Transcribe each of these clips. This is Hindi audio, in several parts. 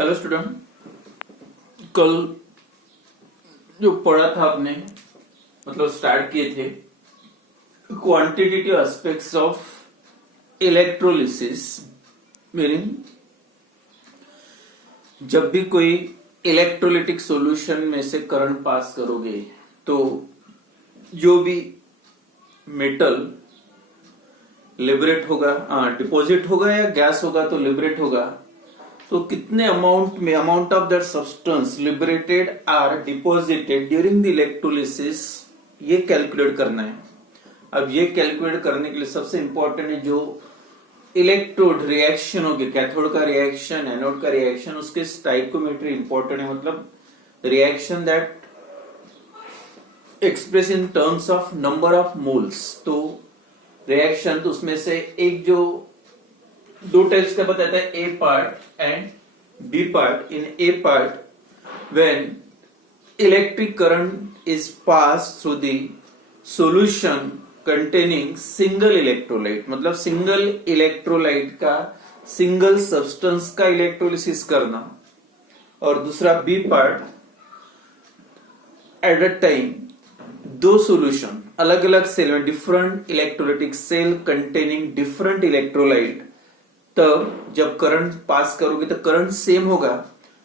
हेलो स्टूडेंट, कल जो पढ़ा था आपने मतलब स्टार्ट किए थे quantitative aspects of electrolysis. Meaning जब भी कोई इलेक्ट्रोलिटिक सॉल्यूशन में से करंट पास करोगे तो जो भी मेटल लिबरेट होगा, डिपॉजिट होगा या गैस होगा तो लिबरेट होगा, तो कितने amount of that substance liberated or deposited during the electrolysis, ये कैलकुलेट करना है। अब ये कैलकुलेट करने के लिए सबसे इंपॉर्टेंट है जो इलेक्ट्रोड रिएक्शन होगी, कैथोड का रिएक्शन, एनोड का रिएक्शन, उसके स्टाइकोमेट्री इंपॉर्टेंट है। मतलब reaction that express in terms of number of moles. तो रिएक्शन तो उसमें से एक जो दो टाइप्स का बताता है, A part and B part. In A part when electric current is pass through the solution containing single electrolyte, मतलब सिंगल इलेक्ट्रोलाइट का सिंगल सब्सटेंस का इलेक्ट्रोलिसिस करना। और दूसरा B part, at a time दो सॉल्यूशन अलग अलग सेल में, different electrolytic cell containing different electrolyte, तब जब करंट पास करोगे तो करंट सेम होगा,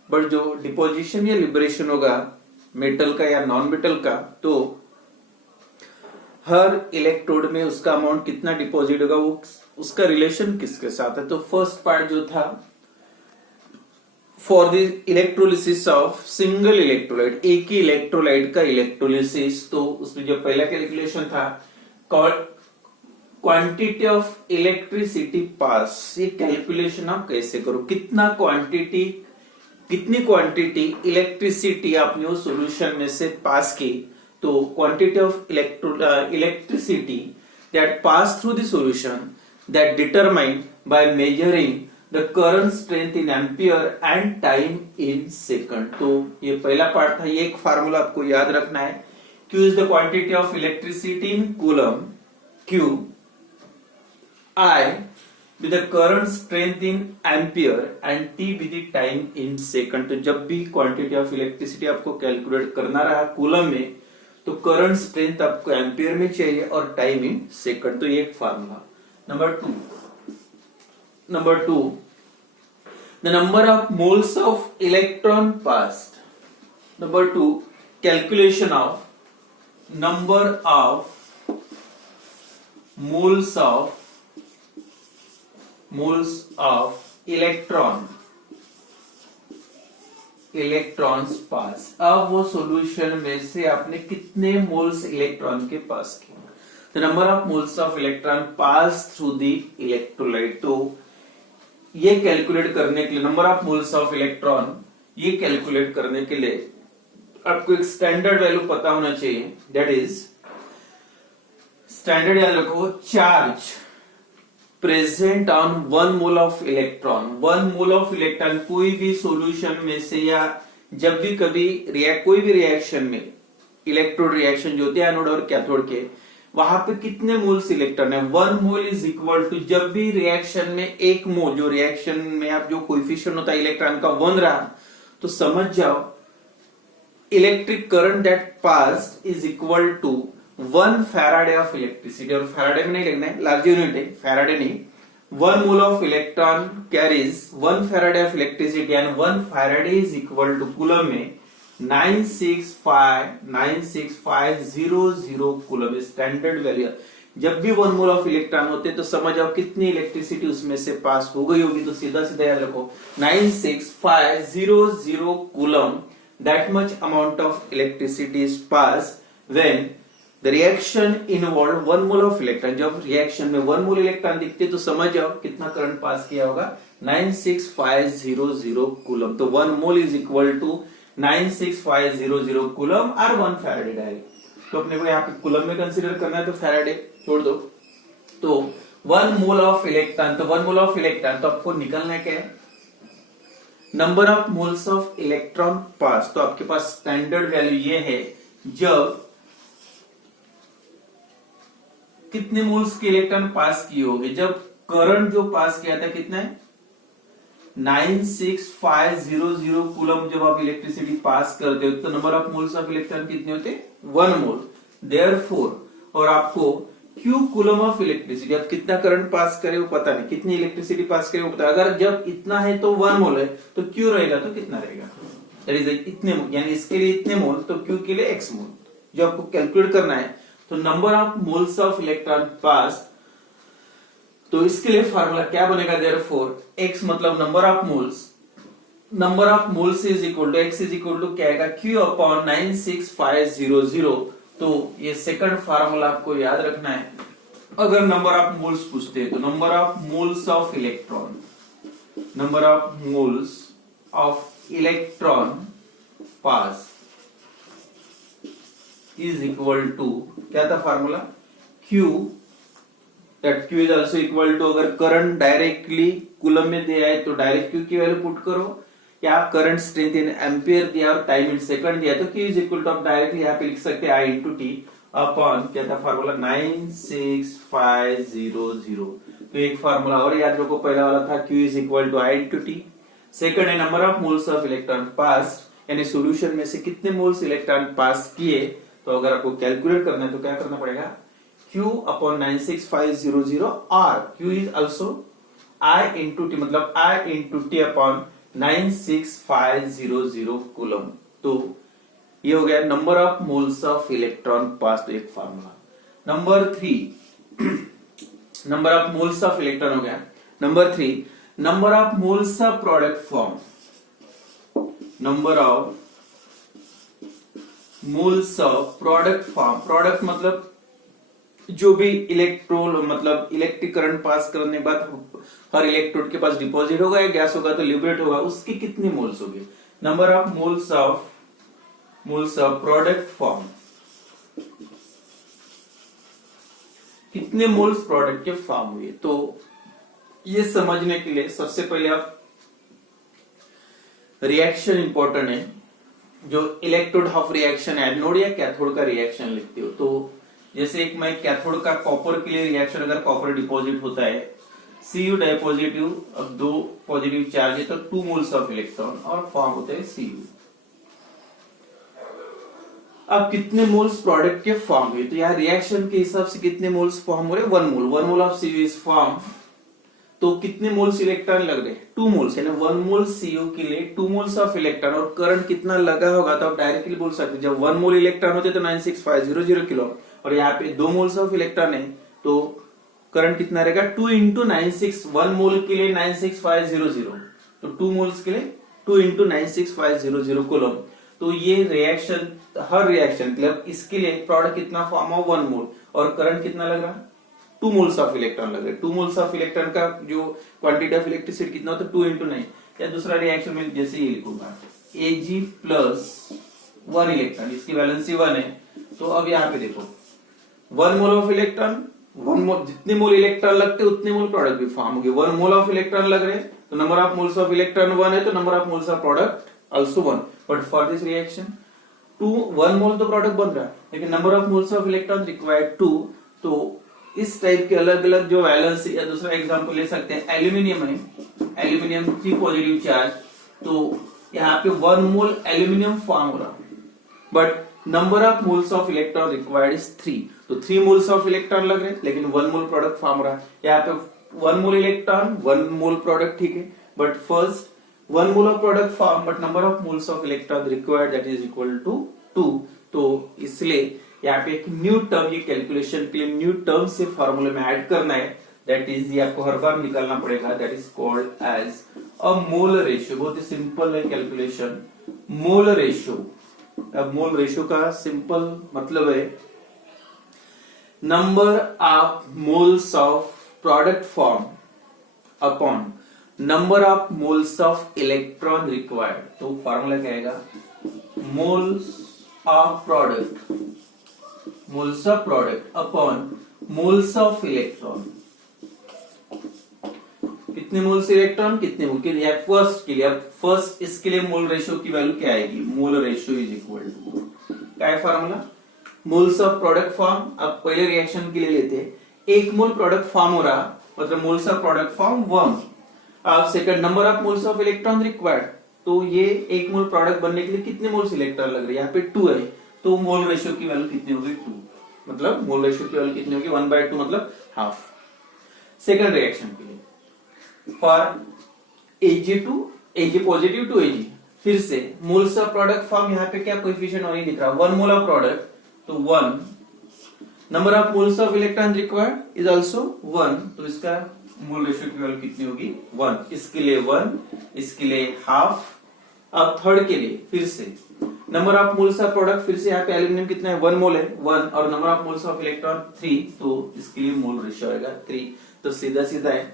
बट जो डिपोजिशन या लिबरेशन होगा मेटल का या नॉन मेटल का, तो हर इलेक्ट्रोड में उसका अमाउंट कितना डिपॉजिट होगा, वो उसका रिलेशन किसके साथ है। तो फर्स्ट पार्ट जो था for the electrolysis of single electrolyte, एक ही इलेक्ट्रोलाइट का इलेक्ट्रोलिसिस, तो उसमें जो पहला कैलकुलेशन था क्वांटिटी ऑफ इलेक्ट्रिसिटी पास, ये कैलकुलेशन आप कैसे करो, कितना क्वांटिटी, कितनी क्वांटिटी इलेक्ट्रिसिटी आपने उस सॉल्यूशन में से पास की। तो quantity of electricity that pass through the solution that determined by measuring the current strength in ampere and time in second. तो ये पहला पार्ट था। ये एक फार्मूला आपको याद रखना है, Q is the quantity of electricity in coulomb, Q I with the current strength in ampere and T with the time in second। तो जब भी क्वांटिटी ऑफ इलेक्ट्रिसिटी आपको कैलकुलेट करना रहा कूलम में, तो करंट स्ट्रेंथ आपको एम्पियर में चाहिए और टाइम इन सेकंड। तो ये एक formula. Number two, the number of moles of electron passed. Number two, calculation of number of moles of electrons pass. अब वो सॉल्यूशन में से आपने कितने मोल्स इलेक्ट्रॉन के पास किए, the number of moles of electron pass through the electrolyte. तो ये कैलकुलेट करने के लिए number of moles of electron, ये कैलकुलेट करने के लिए आपको एक स्टैंडर्ड वैल्यू पता होना चाहिए, दैट इज स्टैंडर्ड याद रखो, charge present on 1 mole of electron. 1 mole of electron कोई भी सॉल्यूशन में से या जब भी कभी कोई भी रिएक्शन में, इलेक्ट्रोड रिएक्शन जो होते हैं एनोड और कैथोड के, वहां पे कितने मोल्स इलेक्ट्रॉन है, 1 मोल इज इक्वल टू, जब भी रिएक्शन में एक मोल, जो रिएक्शन में आप जो कोएफिशिएंट होता है इलेक्ट्रॉन का 1 रहा, तो समझ जाओ electric current that passed is equal to 1 Faraday of electricity. और फैराडे में नहीं लिखना है, लार्ज यूनिट है, फैराडे नहीं। 1 mole of electron carries 1 Faraday of electricity and 1 Faraday is equal to coulomb में 96500 कूलम, स्टैंडर्ड वैल्यू। जब भी 1 मोल ऑफ इलेक्ट्रॉन होते तो समझ आओ कितनी इलेक्ट्रिसिटी उसमें से पास हो गई होगी। तो सीधा सीधा याद रखो 96500 coulomb, that much amount of electricity is pass when the reaction involve 1 mole of electron. जब रिएक्शन में 1 मोल इलेक्ट्रॉन दिखते तो समझ जाओ कितना करंट पास किया होगा, 96500 कूलम। तो 1 mole is equal to 96500 coulomb और 1 फैराडे डायरेक्ट। तो अपने को यहाँ पे कूलम में कंसीडर करना है तो फैराडे छोड़ दो। तो 1 मोल ऑफ इलेक्ट्रॉन, तो 1 मोल ऑफ इलेक्ट्रॉन तो आपको निकलना है क्या है, number of moles of electron pass. तो आपके पास स्टैंडर्ड वैल्यू ये है, जब कितने मोल्स के इलेक्ट्रॉन पास किए होंगे, जब करंट जो पास किया था कितना है 96,500 कूलम जब आप इलेक्ट्रिसिटी पास करते हो तो number of moles of electron कितने होते? 1 मोल। देयरफॉर, और आपको Q कूलम ऑफ इलेक्ट्रिसिटी, आप कितना करंट पास करे वो पता नहीं, कितनी इलेक्ट्रिसिटी पास करे वो पता। अगर जब इतना है तो 1 मोल है, तो Q रहेगा तो कितना रहेगा? दैट इज इतने, यानी इसके लिए इतने मोल, तो Q के लिए x मोल जो आपको कैलकुलेट करना है। तो number of moles of electron pass, तो इसके लिए फार्मूला क्या बनेगा? देयरफॉर x मतलब number of moles is equal to x is equal to क्या आएगा? Q upon 96500। तो ये सेकंड फार्मूला आपको याद रखना है। अगर नंबर ऑफ मोल्स पूछते हैं तो number of moles of electron pass is equal to क्या था formula? Q, that Q is also equal to, अगर करंट डायरेक्टली कूलम में दिया है तो डायरेक्ट Q की वैल्यू पुट करो, या करंट स्ट्रेंथ इन एम्पियर दिया और टाइम इन सेकंड दिया तो Q इज इक्वल टू, आप डायरेक्टली यहाँ पे लिख सकते हैं I इंटू टी अपॉन क्या था फार्मूला? 96500। तो एक फार्मूला और याद रखो, पहला वाला था Q is equal to I into T, second है number of moles of electron pass, यानी सोल्यूशन में से कितने मोल्स इलेक्ट्रॉन पास किए। तो अगर आपको कैलकुलेट करना है तो क्या करना पड़ेगा? Q अपॉन 96500 और Q is also I into T, मतलब I into T upon 96500 coulomb. तो ये हो गया number of moles of electron pass, तो एक formula. Number 3, number of moles of electron हो गया। Number 3, number of moles of product form, number of moles of product form. Product मतलब जो भी इलेक्ट्रोल, मतलब इलेक्ट्रिक करंट पास करने के बाद हर इलेक्ट्रोड के पास डिपॉजिट होगा या गैस होगा तो लिबरेट होगा, उसकी कितनी मोल्स होगी? Number of moles of product form, कितने मोल्स प्रोडक्ट के फॉर्म हुए। तो ये समझने के लिए सबसे पहले आप रिएक्शन इंपॉर्टेंट है, जो इलेक्ट्रोड ऑफ रिएक्शन एनोड या कैथोड का रिएक्शन लिखते हो। तो जैसे एक मैं कैथोड का कॉपर के लिए रिएक्शन, अगर कॉपर डिपॉजिट होता है Cu डाई पॉजिटिव, अब 2 पॉजिटिव चार्ज है तो 2 मोल्स ऑफ इलेक्ट्रॉन और फॉर्म होता है Cu। अब कितने मोल्स प्रोडक्ट के फॉर्म हुए? तो यहाँ रिएक्शन के हिसाब से कितने मोल्स फॉर्म हो रहे? 1 mole of Cu is form. तो कितने मोल्स इलेक्ट्रॉन लग रहे? 2 मोल्स, यानी 1 मोल Cu के लिए 2 मोल्स ऑफ इलेक्ट्रॉन, और करंट कितना लगा होगा तो आप डायरेक्टली बोल सकते हैं। जब 1 मोल इलेक्ट्रॉन होते तो 96500 किलो, और यहाँ पे 2 मोल्स ऑफ इलेक्ट्रॉन है तो करंट कितना रहेगा? 2 इंटू 96, 1 मोल के लिए 96500, तो 2 मोल्स के लिए 2 इंटू 96500 कूलम। तो ये रिएक्शन, हर रिएक्शन मतलब इसके लिए प्रोडक्ट कितना फॉर्म हो? 1 मोल, और करंट कितना लग रहा? 2 मोल्स ऑफ इलेक्ट्रॉन लग रहे। 2 मोल्स ऑफ इलेक्ट्रॉन का जो क्वांटिटी ऑफ इलेक्ट्रिसिटी कितना होता है? 2 इंटू 9। या दूसरा रिएक्शन में जैसे ये लिखूंगा Ag प्लस 1 इलेक्ट्रॉन, इसकी वैलेंसी 1 है। तो अब यहाँ पे देखो 1 मोल ऑफ इलेक्ट्रॉन, 1 मोल, जितने मोल इलेक्ट्रॉन लगते हैं उतने मोल प्रोडक्ट भी फॉर्म होंगे। 1 मोल ऑफ इलेक्ट्रॉन लग रहे तो number of moles of electron 1 है, तो number of moles of product also 1। But for this reaction 1 मोल तो प्रोडक्ट बन रहा है, लेकिन number of moles of electron required 2। तो इस टाइप के अलग अलग जो वैलेंस, या दूसरा एग्जांपल ले सकते हैं, एल्यूमिनियम है, एल्यूमिनियम 3 पॉजिटिव चार्ज, तो यहाँ पे 1 मोल एल्यूमिनियम फॉर्म हो रहा, but number of moles of electron required is 3। तो 3 मोल्स ऑफ इलेक्ट्रॉन लग रहे हैं, लेकिन 1 मोल प्रोडक्ट फॉर्म हो रहा है। यहाँ पे 1 मोल इलेक्ट्रॉन 1 मोल प्रोडक्ट, ठीक है, but first 1 mole of product form, but number of moles of electron required that is equal to 2। तो इसलिए यहाँ पे एक न्यू टर्म, ये कैलकुलेशन के लिए न्यू टर्म से फॉर्मूले में ऐड करना है, दैट इज ये आपको हर बार निकालना पड़ेगा, that is called as a mole ratio. बहुत ही सिंपल है कैलकुलेशन, मोल रेशियो। अब मोल रेशियो का सिंपल मतलब है number of moles of product form upon number of moles of electron required. तो फॉर्मूला क्या आएगा? Moles of product upon moles of electron. कितने मोल्स इलेक्ट्रॉन, कितने मोल के लिए? फर्स्ट के लिए, अब फर्स्ट इसके लिए मोल रेशियो की वैल्यू क्या आएगी? Mole ratio is equal to क्या है formula? Moles of product form. अब पहले रिएक्शन के लिए लेते हैं, 1 मोल प्रोडक्ट फॉर्म हो रहा, मतलब मोल्स ऑफ प्रोडक्ट फॉर्म 1, अब second, number of moles of electron required, तो ये एक मोल प्रोडक्ट बनने के लिए कितने मोल्स इलेक्ट्रॉन लग रहे हैं, यहाँ पे 2 है, तो मोल रेशियो की वैल्यू कितनी होगी 2, मतलब मोल रेशियो की वैल्यू कितनी होगी 1/2 मतलब हाफ। सेकंड रिएक्शन के लिए for Ag to Ag positive to Ag, फिर से मोल्स ऑफ प्रोडक्ट फॉर्म, यहाँ पे क्या कोएफिशिएंट और दिख रहा है 1 मोल ऑफ प्रोडक्ट, तो 1, number of moles of electron required is also 1, तो इसका मोल रेशियो की वैल्यू कितनी होगी 1, इसके लिए 1, इसके लिए हाफ। अब थर्ड के लिए फिर से number of moles of product, फिर से यहाँ पे एल्यूमिनियम कितना है 1 मोल है 1, और number of moles of electron 3, तो इसके लिए मोल रेशियो आएगा 3। तो सीधा सीधा है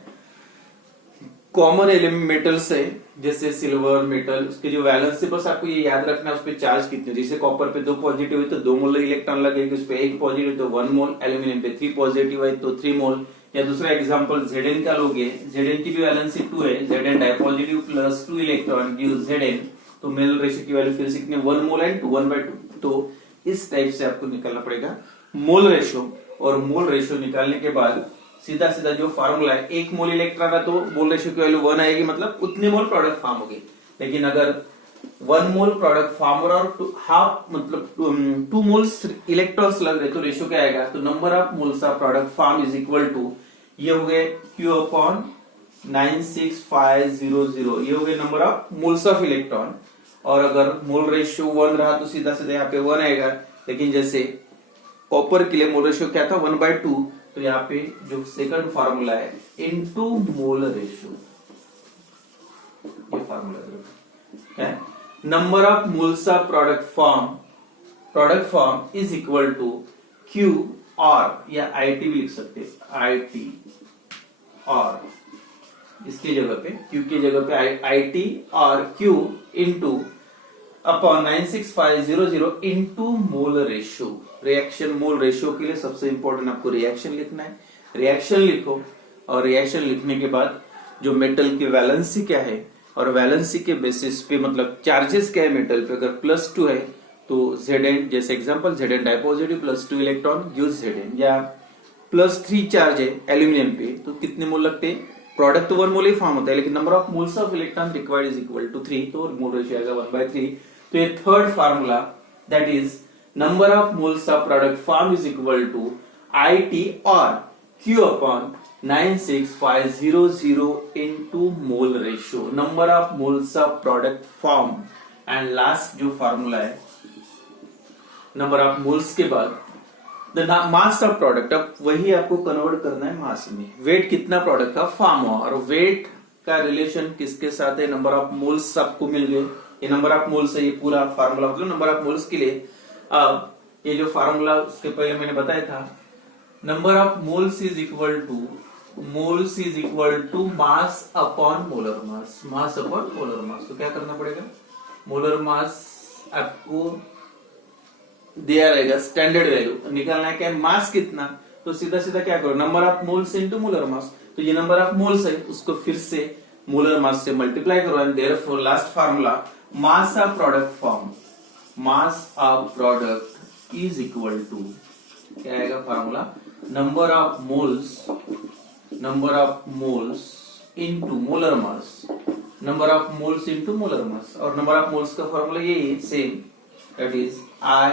कॉमन एलिमेंट मेटल्स है जैसे सिल्वर मेटल, उसके जो वैलेंस है बस आपको ये याद रखना है उस पे चार्ज कितने, जैसे कॉपर पे 2 पॉजिटिव है तो 2 मोल इलेक्ट्रॉन लगेगी, उस पे 1 पॉजिटिव तो 1 मोल, एल्यूमिनियम पे 3 पॉजिटिव है तो 3 मोल। या दूसरा एग्जांपल Zn का लोगे, Zn की भी वैलेंसी 2 है, Zn dipositive plus 2 electron gives Zn, तो मेल रेशियो की वैल्यू फिर से कितने 1 मोल एंड 1/2। तो इस टाइप से आपको निकालना पड़ेगा मोल रेशियो, और मोल रेशियो निकालने के बाद सीधा सीधा जो फार्मूला है, 1 मोल इलेक्ट्रॉन है तो मोल रेशियो की वैल्यू 1 आएगी, मतलब उतने मोल प्रोडक्ट फॉर्म होगी। लेकिन अगर 1 मोल प्रोडक्ट फॉर्म और हाफ मतलब 2 मोल्स इलेक्ट्रॉन्स लग रहे तो रेशियो क्या आएगा, तो number of moles of product form is equal to, ये हो गए Q अपॉन 96500, ये हो गए number of moles of electron, और अगर मोल रेशियो 1 रहा तो सीधा सीधा यहाँ पे 1 आएगा। लेकिन जैसे कॉपर के लिए मोल रेशियो क्या था 1/2, तो यहाँ पे जो सेकंड फार्मूला है इनटू मोल रेशियो, ये फार्मूला है number of moles of product form is equal to Q और या IT भी लिख सकते हैं, IT और इसकी जगह पे Q की जगह पे IT और Q into upon 96500 into mole ratio. Reaction mole ratio के लिए सबसे इंपॉर्टेंट आपको रिएक्शन लिखना है, रिएक्शन लिखो, और रिएक्शन लिखने के बाद जो मेटल की वैलेंसी क्या है, और वैलेंसी के बेसिस पे मतलब चार्जेस क्या है मेटल पे, अगर +2 है तो Zn, जैसे example Zn डाइपॉजिटिव +2 electron gives Zn, या +3 चार्ज है एल्यूमिनियम पे तो कितने मोल लगते हैं, प्रोडक्ट तो 1 मोल ही फॉर्म होता है, लेकिन number of moles of electron required is equal to 3, तो मोल रेशियो आएगा 1/3। तो ये third formula, that is number of moles of product form is equal to IT और Q upon 96500 into mole ratio, number of moles of product form. And last जो फार्मूला है नंबर ऑफ मोल्स के बाद द मास ऑफ प्रोडक्ट, अब वही आपको कन्वर्ट करना है मास में, वेट कितना प्रोडक्ट का फॉर्म हुआ, और वेट का रिलेशन किसके साथ है, नंबर ऑफ मोल्स आपको मिल गए, ये नंबर ऑफ मोल्स है, ये पूरा फार्मूला मतलब नंबर ऑफ मोल्स के लिए। अब ये जो फार्मूला उसके पहले मैंने बताया था, number of moles is equal to mass upon molar mass, mass upon molar mass. तो क्या करना पड़ेगा, मोलर मास आपको दिया रहेगा, स्टैंडर्ड वैल्यू निकालना है, क्या मास कितना, तो सीधा सीधा क्या करो number of moles into molar mass, तो ये नंबर ऑफ मोल्स है उसको फिर से मोलर मास से मल्टीप्लाई करो, and therefore last formula mass of product form, mass of product is equal to क्या आएगा formula, number of moles into molar mass, number of moles into molar mass, और नंबर ऑफ मोल्स का फार्मूला यही same, that is I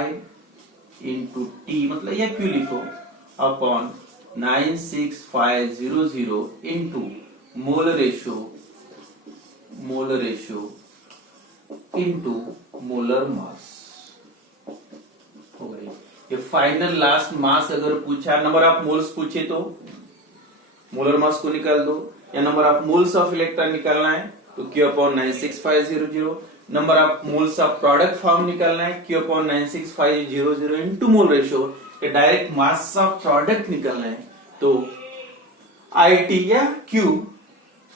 into T, मतलब ये Q लिखो upon 96500 into mole ratio into molar mass हो गई। ये फाइनल लास्ट मास अगर पूछा, नंबर ऑफ मोल्स पूछे तो मोलर मास को निकाल दो, या number of moles of electron निकालना है तो Q upon 96500, number of moles of product form निकालना है Q upon 96500 into mole ratio, direct mass of product निकालना है तो IT या Q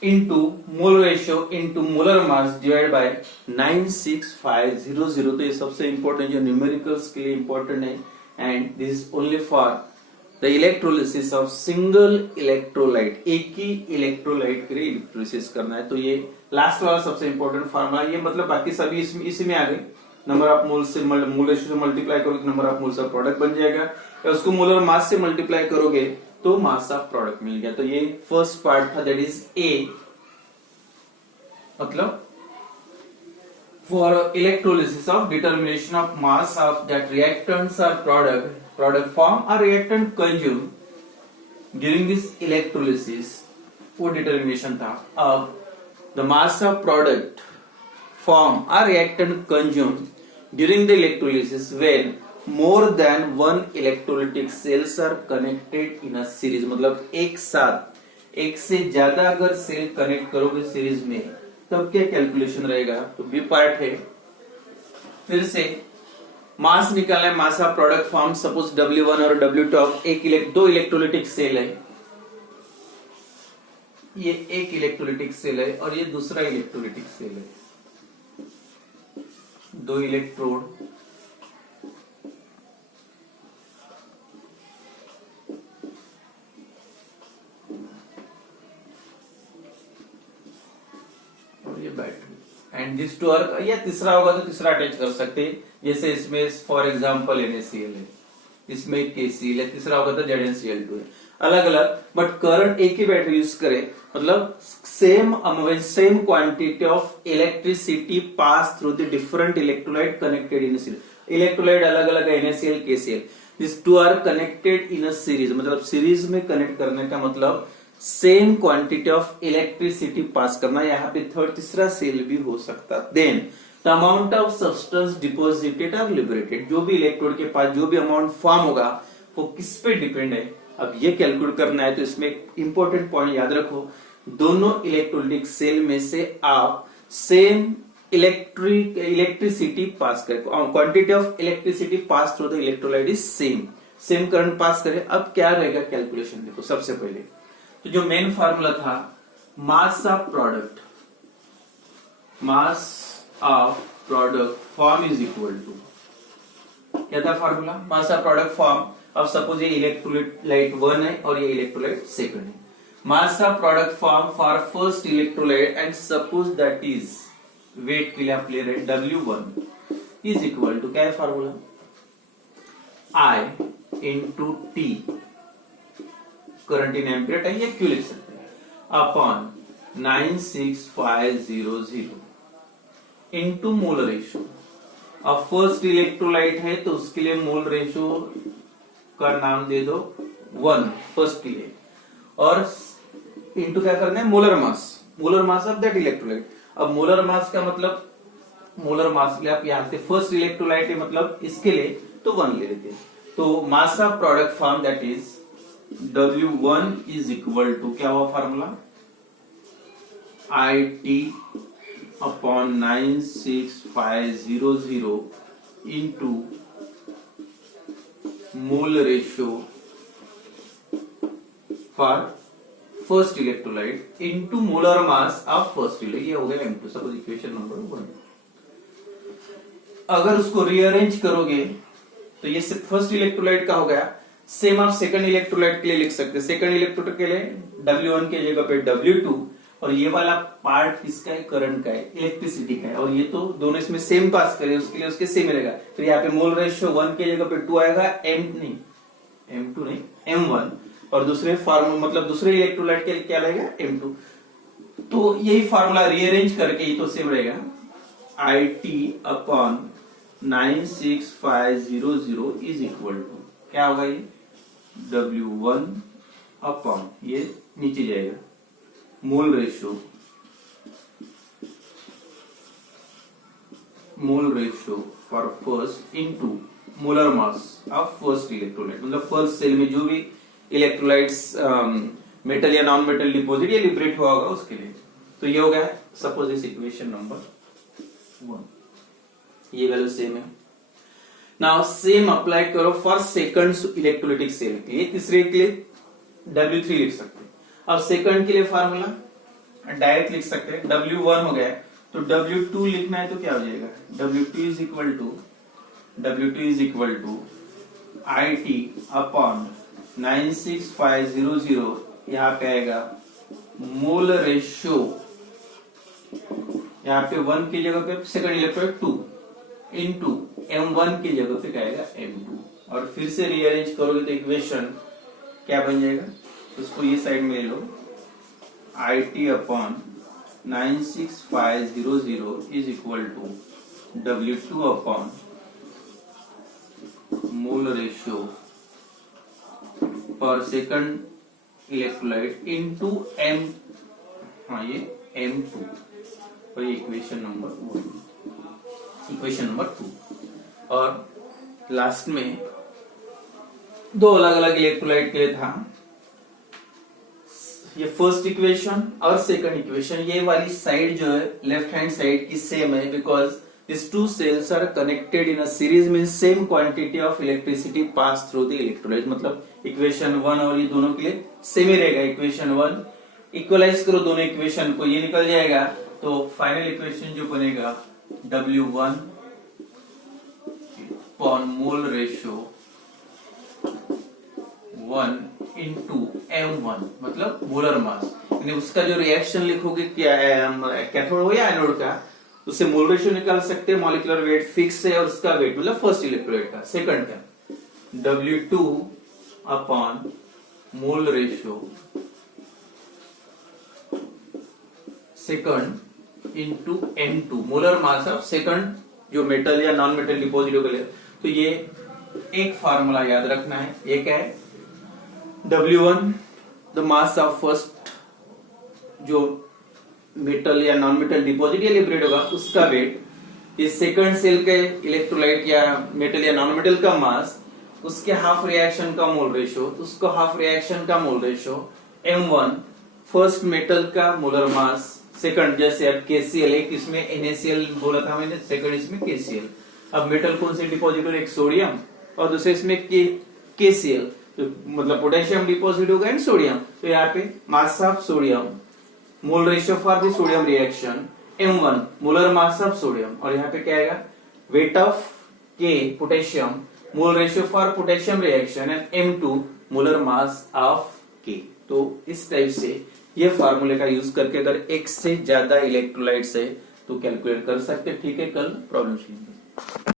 into mole ratio into molar mass divide by 96500। तो ये सबसे इंपॉर्टेंट जो न्यूमेरिकल्स के लिए इंपॉर्टेंट है, and this is only for the electrolysis of single electrolyte, एक ही इलेक्ट्रोलाइट के लिए इलेक्ट्रोलिसिस करना है। तो ये लास्ट वाला सबसे इंपॉर्टेंट फार्मूला, ये मतलब बाकी सभी इसी में आ गए, नंबर ऑफ मोल्स से मोल रेशियो से मल्टीप्लाई करोगे number of moles of product बन जाएगा, या उसको मोलर मास से मल्टीप्लाई करोगे तो मास ऑफ प्रोडक्ट मिल गया। तो ये फर्स्ट पार्ट था, दैट इज A। मतलब for electrolysis of determination of mass of that reactants or product form or reactant consumed during this electrolysis, वो determination था. अब the mass of product form or reactant consumed during the electrolysis when more than one electrolytic cells are connected in a series, मतलब एक साथ एक से ज्यादा अगर सेल कनेक्ट करोगे सीरीज में तब क्या कैलकुलेशन रहेगा. तो बी पार्ट है. फिर से मास निकालना है. Mass of product form suppose W1 और W2 ऑफ दो इलेक्ट्रोलिटिक सेल है. ये एक इलेक्ट्रोलिटिक सेल है और ये दूसरा इलेक्ट्रोलिटिक सेल है. दो इलेक्ट्रोड और ये battery and this two are. या तीसरा होगा तो तीसरा अटैच कर सकते हैं. जैसे इसमें फॉर एग्जांपल NaCl है, इसमें KCl है, तीसरा होगा तो ZnCl2 है. अलग अलग बट करंट एक ही बैटरी यूज करें मतलब same quantity of electricity pass through the different electrolyte connected in series. Electrolyte अलग अलग है NaCl KCl. This two are connected in a series, मतलब सीरीज में कनेक्ट करने का मतलब same quantity of electricity pass करना. यहाँ पे थर्ड तीसरा सेल भी हो सकता. Then the amount of substance deposited और लिबरेटेड, जो भी इलेक्ट्रोड के पास जो भी अमाउंट फॉर्म होगा वो किस पे डिपेंड है. अब ये कैलकुलेट करना है तो इसमें एक इंपॉर्टेंट पॉइंट याद रखो. दोनों इलेक्ट्रोलिटिक सेल में से आप सेम इलेक्ट्रिसिटी पास करें. Quantity of electricity pass through the electrolyte is same current pass करें. अब क्या रहेगा कैलकुलेशन. देखो सबसे पहले तो जो मेन फार्मूला था mass of product form is equal to, क्या था formula. Mass of product form. अब सपोज ये इलेक्ट्रोलाइट 1 है और ये इलेक्ट्रोलाइट 2 है. Mass of product form for first electrolyte and suppose that is weight के लिए आप ले रहे W1 इज इक्वल टू, क्या है formula, I into T current in ampere है, ये क्यों लिख सकते हैं, अपॉन 96500 इंटू मोल रेशियो. अब फर्स्ट इलेक्ट्रोलाइट है तो उसके लिए मोल रेशियो का नाम दे दो 1 फर्स्ट के लिए, और इंटू क्या करना है molar mass of that electrolyte. अब मोलर मास का मतलब मोलर मास के लिए आप यहां से फर्स्ट इलेक्ट्रोलाइट है मतलब इसके लिए तो 1 ले लेते हैं. तो mass of product form that is W1 is equal to, क्या हुआ formula, IT upon 96500 into mole ratio for first electrolyte into molar mass of first electrolyte. ये हो गया M2 सपोज इक्वेशन नंबर 1. अगर उसको रीअरेंज करोगे तो ये फर्स्ट इलेक्ट्रोलाइट का हो गया. सेम आप सेकंड इलेक्ट्रोलाइट के लिए लिख सकते हैं. सेकंड इलेक्ट्रोलाइट के लिए W1 के जगह पे W2, और ये वाला पार्ट किसका है, करंट का है, इलेक्ट्रिसिटी का है, और ये तो दोनों इसमें सेम पास करे उसके लिए उसके सेम रहेगा. तो यहाँ पे मोल रेशियो 1 के जगह पे 2 आएगा, M2 नहीं M1, और दूसरे फार्मूला मतलब दूसरे इलेक्ट्रोलाइट के लिए क्या रहेगा M2. तो यही फार्मूला रीअरेंज करके ही तो सेम रहेगा, IT upon 96500 is equal to, क्या होगा ये W1 अपॉन, ये नीचे जाएगा, mole ratio for first into molar mass of first electrolyte. मतलब फर्स्ट सेल में जो भी इलेक्ट्रोलाइट्स मेटल या नॉन मेटल डिपॉजिट या लिबरेट हुआ होगा उसके लिए. तो ये हो गया सपोज इस इक्वेशन नंबर 1. ये वैल्यू सेम है. नाउ सेम अप्लाई करो फॉर सेकंड इलेक्ट्रोलिटिक सेल के लिए. तीसरे के लिए W3 लिख सकते हैं. अब सेकंड के लिए फार्मूला डायरेक्ट लिख सकते हैं. W1 हो गया तो W2 लिखना है तो क्या हो जाएगा, W2 is equal to IT upon 96500, यहाँ पे आएगा मोल रेशियो, यहाँ पे 1 की जगह पे सेकंड इलेक्ट्रोलाइट 2 इंटू M1 की जगह पे क्या आएगा M2, और फिर से रीअरेंज करोगे तो इक्वेशन क्या बन जाएगा, उसको ये साइड में ले लो, IT upon 96500 is equal to W2 upon mole ratio पर सेकंड इलेक्ट्रोलाइट इनटू M, हाँ ये M2, वही इक्वेशन नंबर 2। और लास्ट में दो अलग अलग इलेक्ट्रोलाइट के लिए था, ये फर्स्ट इक्वेशन और सेकंड इक्वेशन। ये वाली साइड जो है लेफ्ट हैंड साइड की सेम है, because this two cells are connected in a series, means same quantity of electricity pass through the electrolyte. मतलब इक्वेशन 1 और ये दोनों के लिए सेम ही रहेगा। इक्वेशन 1 इक्वलाइज करो दोनों इक्वेशन को, ये निकल जाएगा, तो फाइनल इक्वेशन जो बनेगा W1 upon mole ratio 1 into M1, मतलब मोलर मास। यानी उसका जो रिएक्शन लिखोगे क्या कैथोड हो या एनोड का, उससे मोल रेशियो निकाल सकते हैं। मॉलिक्यूलर वेट फिक्स है और उसका वेट मतलब फर्स्ट इलेक्ट्रोलाइट का, सेकंड का W2 upon mole ratio second into M2, molar mass of second जो मेटल या नॉन मेटल डिपॉजिट हो गए। तो ये एक फार्मूला याद रखना है, ये क्या है, W1 the mass of first जो मेटल या नॉन मेटल डिपॉजिट या लिबरेट होगा उसका वेट, इस सेकंड सेल के इलेक्ट्रोलाइट या मेटल या नॉन मेटल का मास, उसके हाफ रिएक्शन का मोल रेशियो, उसको हाफ रिएक्शन का mole ratio, M1 first metal का मोलर मास, सेकंड जैसे अब KCl, एक इसमें NaCl बोला था मैंने, सेकंड इसमें KCl। अब मेटल कौन से डिपॉजिट हो, एक सोडियम और दूसरे इसमें KCl, तो मतलब पोटेशियम डिपॉजिट होगा एंड सोडियम। तो यहाँ पे mass of sodium, mole ratio for the sodium reaction M1, molar mass of sodium, और यहाँ पे क्या आएगा, weight of K potassium, mole ratio for potassium reaction, and M2 molar mass of K। तो इस टाइप से ये फार्मूले का यूज करके अगर एक से ज्यादा इलेक्ट्रोलाइट्स है तो कैलकुलेट कर सकते। ठीक है, कल प्रॉब्लम